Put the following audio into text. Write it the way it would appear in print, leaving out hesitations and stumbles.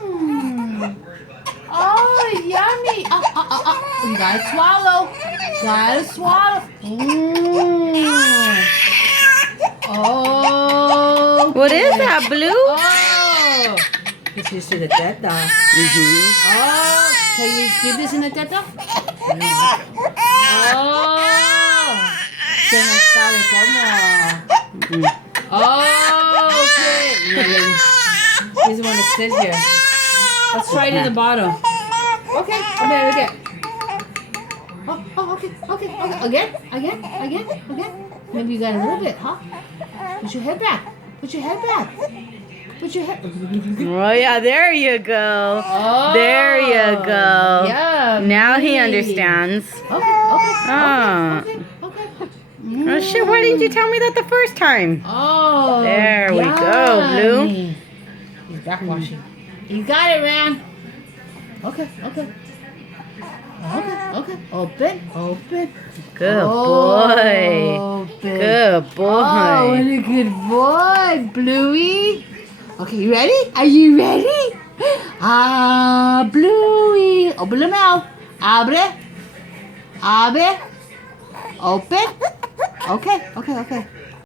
Mm. Oh, yummy. You gotta swallow. Gotta swallow. Mm. Oh. What is that, Blue? Oh. This is to the teta. Oh. Can you give this in the teta? Oh. Se me sabe cómo. Oh, okay. He's the one that sits here. Let's try it in the bottom. Okay, okay. Okay. Again. Maybe you got a little bit, huh? Put your head back. Put your head. Oh, yeah, there you go. Oh, There you go. Yeah. Now he understands. Okay. Oh, shit, why didn't you tell me that the first time? Oh. There we go, Blue. He's backwashing. You got it, man. Okay. Open. Good boy. Open. Good boy. Oh, what a good boy, Bluey. Okay, you ready? Are you ready? Bluey. Open the mouth. Abre. Open. Okay.